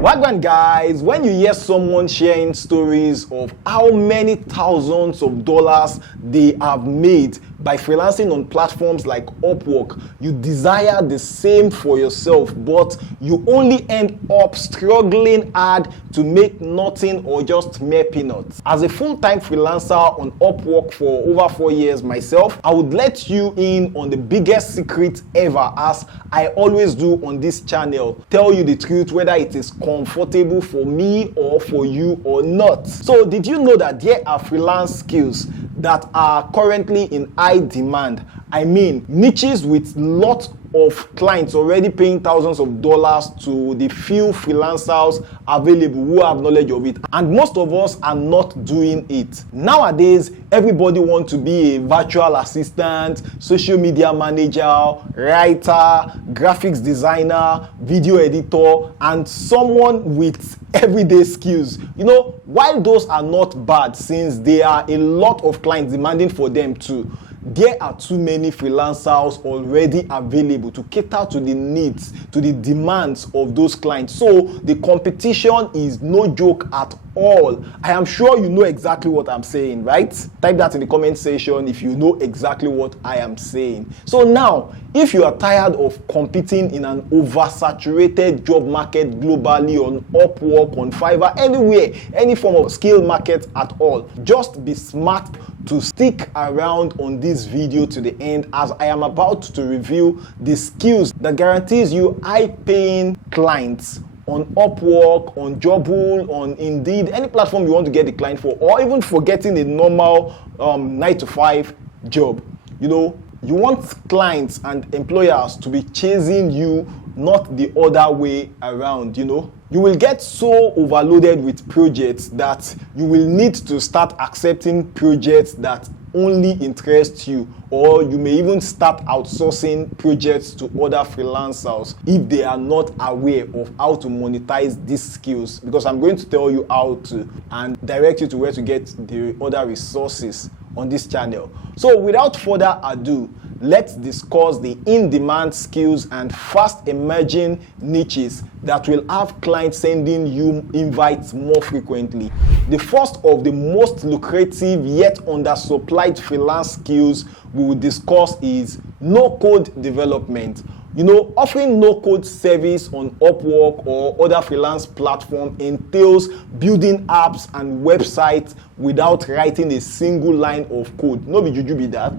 Wagwan guys, when you hear someone sharing stories of how many thousands of dollars they have made by freelancing on platforms like Upwork, you desire the same for yourself, but you only end up struggling hard to make nothing or just mere peanuts. As a full-time freelancer on Upwork for over 4 years myself, I would let you in on the biggest secret ever, as I always do on this channel. Tell you the truth whether it is comfortable for me or for you or not. So did you know that there are freelance skills that are currently in high demand? I mean, niches with lots of clients already paying thousands of dollars to the few freelancers available who have knowledge of it, and most of us are not doing it. Nowadays, everybody wants to be a virtual assistant, social media manager, writer, graphics designer, video editor, and someone with everyday skills. You know, while those are not bad since there are a lot of clients demanding for them too, there are too many freelancers already available to cater to the needs, to the demands of those clients. So the competition is no joke at all. I am sure you know exactly what I'm saying, right? Type that in the comment section if you know exactly what I am saying. So now, if you are tired of competing in an oversaturated job market globally on Upwork, on Fiverr, anywhere, any form of skill market at all, just be smart to stick around on this video to the end, as I am about to reveal the skills that guarantees you high-paying clients on Upwork, on Jobble, on Indeed, any platform you want to get the client for, or even for getting a normal 9-to-5 job. You know, you want clients and employers to be chasing you, not the other way around. You know, you will get so overloaded with projects that you will need to start accepting projects that only interest you, or you may even start outsourcing projects to other freelancers if they are not aware of how to monetize these skills, because I'm going to tell you how to and direct you to where to get the other resources on this channel. So without further ado, let's discuss the in-demand skills and fast emerging niches that will have clients sending you invites more frequently. The first of the most lucrative yet undersupplied freelance skills we will discuss is no-code development. You know, offering no-code service on Upwork or other freelance platform entails building apps and websites without writing a single line of code. No be juju be that.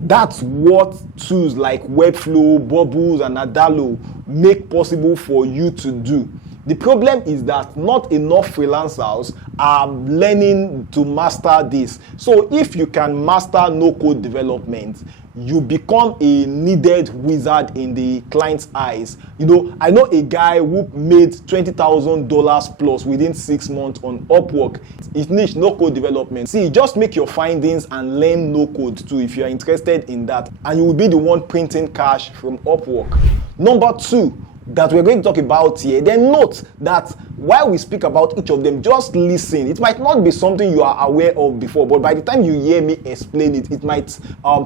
That's what tools like Webflow, Bubbles, and Adalo make possible for you to do. The problem is that not enough freelancers are learning to master this. So if you can master no-code development, you become a needed wizard in the client's eyes. You know, I know a guy who made $20,000 plus within 6 months on Upwork. It's niche no-code development. See, just make your findings and learn no-code too if you are interested in that, and you will be the one printing cash from Upwork. Number 2 that we're going to talk about here, then note that while we speak about each of them, just listen. It might not be something you are aware of before, but by the time you hear me explain it, it might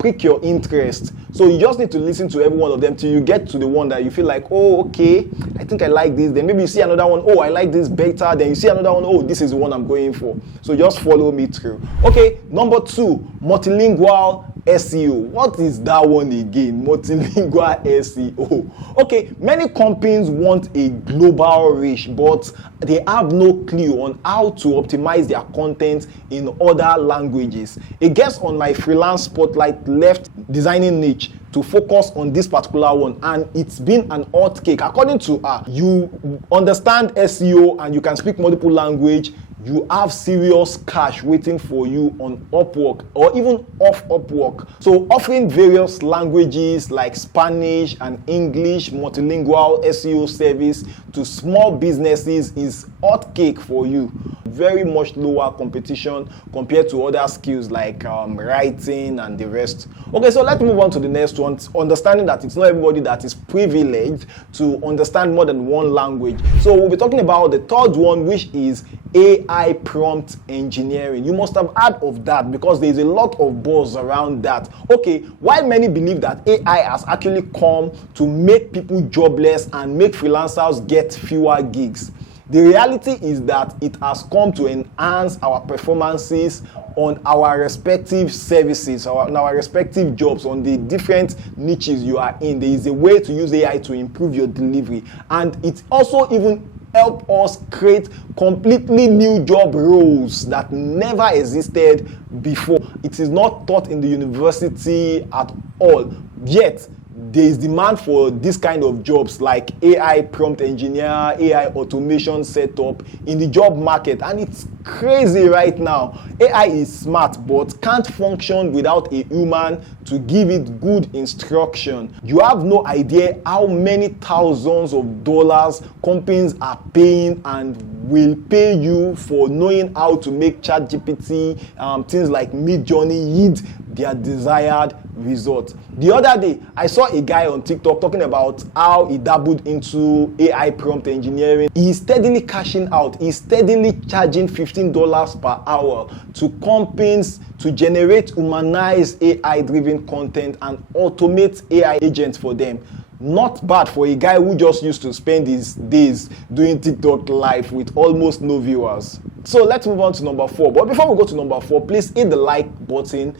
prick your interest. So you just need to listen to every one of them till you get to the one that you feel like, oh, okay, I think I like this. Then maybe you see another one, oh, I like this better. Then you see another one, oh, this is the one I'm going for. So just follow me through. Okay, number 2, multilingual SEO. What is that one again? Multilingual SEO. Okay, many companies want a global reach, but they have no clue on how to optimize their content in other languages. A guest on my freelance spotlight left designing niche to focus on this particular one, and it's been an hot cake. According to her, you understand SEO and you can speak multiple language, you have serious cash waiting for you on Upwork or even off Upwork. So offering various languages like Spanish and English multilingual SEO service to small businesses is hot cake for you. Very much lower competition compared to other skills like writing and the rest. Okay, so let's move on to the next one. Understanding that it's not everybody that is privileged to understand more than one language. So we'll be talking about the third one, which is AI prompt engineering. You must have heard of that because there's a lot of buzz around that. Okay, while many believe that AI has actually come to make people jobless and make freelancers get fewer gigs, The reality is that it has come to enhance our performances on our respective services, on our respective jobs, on the different niches you are in. There is a way to use AI to improve your delivery, and it also even help us create completely new job roles that never existed before. It is not taught in the university at all, yet there is demand for this kind of jobs like AI prompt engineer, AI automation setup in the job market, and it's crazy right now. AI is smart but can't function without a human to give it good instruction. You have no idea how many thousands of dollars companies are paying and will pay you for knowing how to make ChatGPT, things like Midjourney, yield their desired result. The other day, I saw a guy on TikTok talking about how he dabbled into AI prompt engineering. He's steadily cashing out. He's steadily charging $15 per hour to companies to generate humanized AI-driven content and automate AI agents for them. Not bad for a guy who just used to spend his days doing TikTok live with almost no viewers. So let's move on to number 4. But before we go to number 4, please hit the like button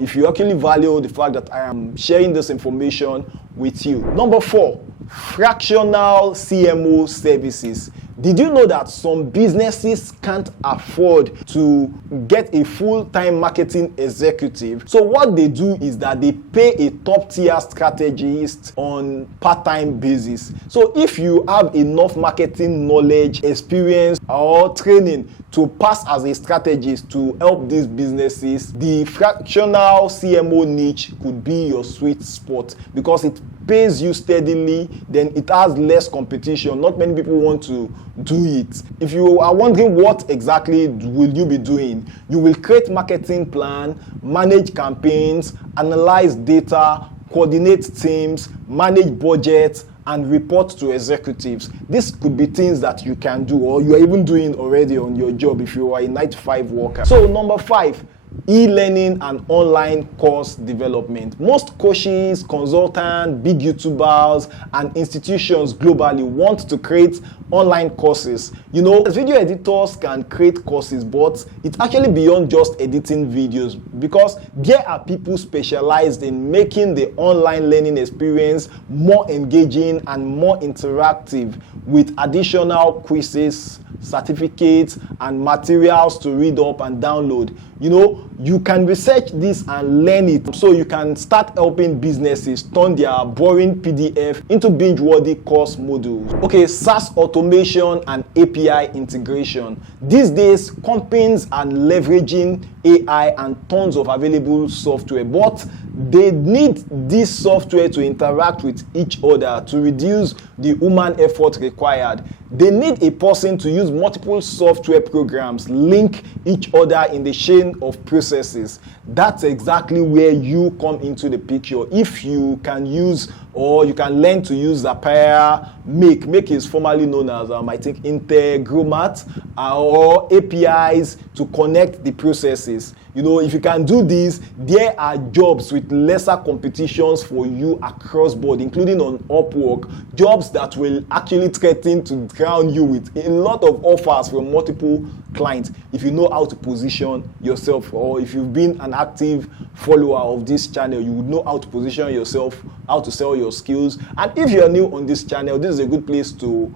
if you actually value the fact that I am sharing this information with you. Number 4, Fractional CMO Services. Did you know that some businesses can't afford to get a full-time marketing executive? So what they do is that they pay a top-tier strategist on part-time basis. So if you have enough marketing knowledge, experience, or training to pass as a strategist to help these businesses, the fractional CMO niche could be your sweet spot because it pays you steadily, then it has less competition. Not many people want to do it. If you are wondering what exactly will you be doing, you will create marketing plan, manage campaigns, analyze data, coordinate teams, manage budgets, and report to executives. This could be things that you can do or you are even doing already on your job if you are a 9-to-5 worker. So number 5, e-learning and online course development. Most coaches, consultants, big YouTubers, and institutions globally want to create online courses. You know, video editors can create courses, but it's actually beyond just editing videos because there are people specialized in making the online learning experience more engaging and more interactive with additional quizzes, certificates, and materials to read up and download. You know, you can research this and learn it so you can start helping businesses turn their boring PDF into binge-worthy course modules. Okay, SaaS automation and API integration. These days, companies are leveraging AI and tons of available software, but they need this software to interact with each other to reduce the human effort required. They need a person to use multiple software programs, link each other in the chain of processes. That's exactly where you come into the picture. If you can use or you can learn to use Zapier, Make is formerly known as I think Integromat, or APIs to connect the processes. You know, if you can do this, there are jobs with lesser competitions for you across board, including on Upwork, jobs that will actually threaten to drown you with a lot of offers from multiple clients if you know how to position yourself, or if you've been an active follower of this channel, you would know how to position yourself, how to sell your skills. And if you're new on this channel, this is a good place to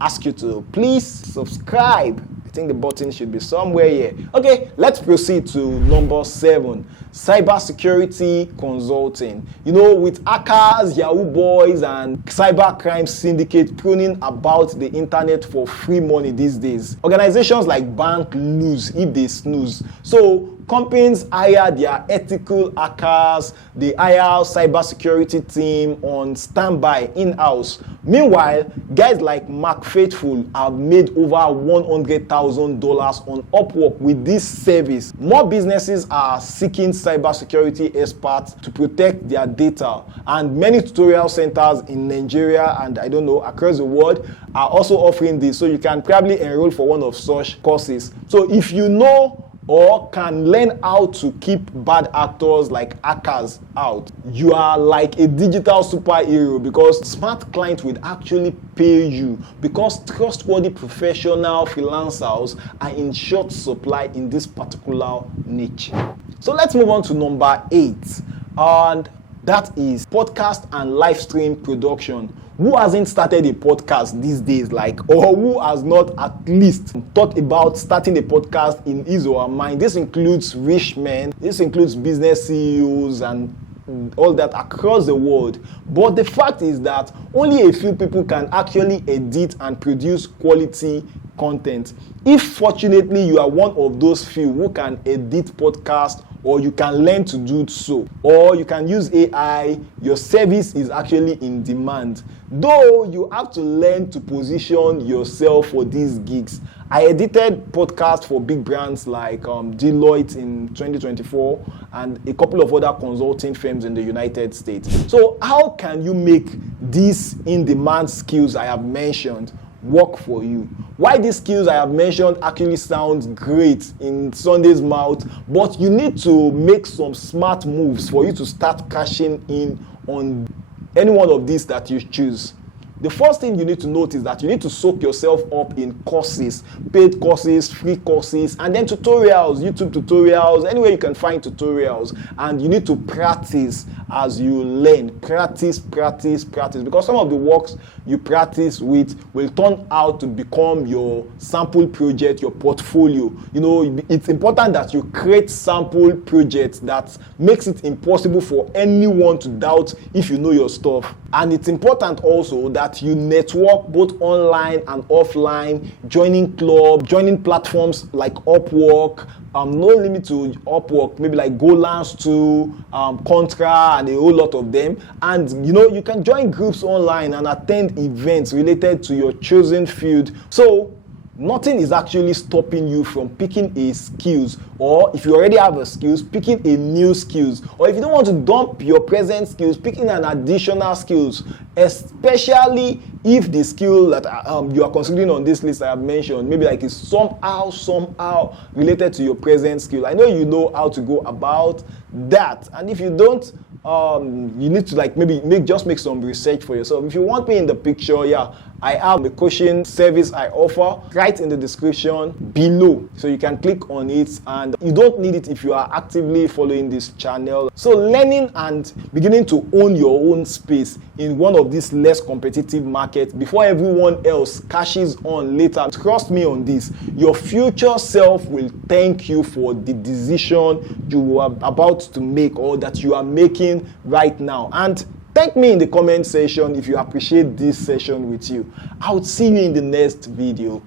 ask you to please subscribe. I think the button should be somewhere here. Okay, let's proceed to number 7, Cybersecurity Consulting. You know, with hackers, Yahoo boys, and cybercrime syndicate pruning about the internet for free money these days, organizations like bank lose if they snooze. So companies hire their ethical hackers, they hire cybersecurity team on standby in-house. Meanwhile, guys like Mark Faithful have made over $100,000 on Upwork with this service. More businesses are seeking cybersecurity experts to protect their data, and many tutorial centers in Nigeria and I don't know across the world are also offering this, so you can probably enroll for one of such courses. So if you know or can learn how to keep bad actors like hackers out, you are like a digital superhero, because smart clients will actually pay you, because trustworthy professional freelancers are in short supply in this particular niche. So let's move on to number 8, and that is podcast and live stream production. Who hasn't started a podcast these days, or who has not at least thought about starting a podcast in his or her mind? This includes rich men, this includes business CEOs and all that across the world. But the fact is that only a few people can actually edit and produce quality content. If fortunately you are one of those few who can edit podcasts, or you can learn to do so, or you can use AI, your service is actually in demand. Though you have to learn to position yourself for these gigs. I edited podcasts for big brands like Deloitte in 2024 and a couple of other consulting firms in the United States. So how can you make these in-demand skills I have mentioned work for you? Why these skills I have mentioned actually sounds great in Sunday's mouth, but you need to make some smart moves for you to start cashing in on any one of these that you choose. The first thing you need to note is that you need to soak yourself up in courses, paid courses, free courses, and then tutorials, YouTube tutorials, anywhere you can find tutorials. And you need to practice as you learn. Practice, because some of the works you practice with will turn out to become your sample project, your portfolio. It's important that you create sample projects that makes it impossible for anyone to doubt if you know your stuff. And it's important also that you network both online and offline, joining clubs, joining platforms like Upwork, no limit to Upwork, maybe like Golance2, Contra, and a whole lot of them. And you can join groups online and attend events related to your chosen field. So nothing is actually stopping you from picking a skills, or if you already have a skills, picking a new skills, or if you don't want to dump your present skills, picking an additional skills, especially if the skill that you are considering on this list I have mentioned maybe like is somehow related to your present skill. I know you know how to go about that, and if you don't, you need to maybe make some research for yourself. If you want me in the picture, I have a coaching service I offer right in the description below, so you can click on it, and you don't need it if you are actively following this channel. So learning and beginning to own your own space in one of these less competitive markets before everyone else cashes on later. Trust me on this, your future self will thank you for the decision you are about to make or that you are making right now. And thank me in the comment section if you appreciate this session with you. I will see you in the next video.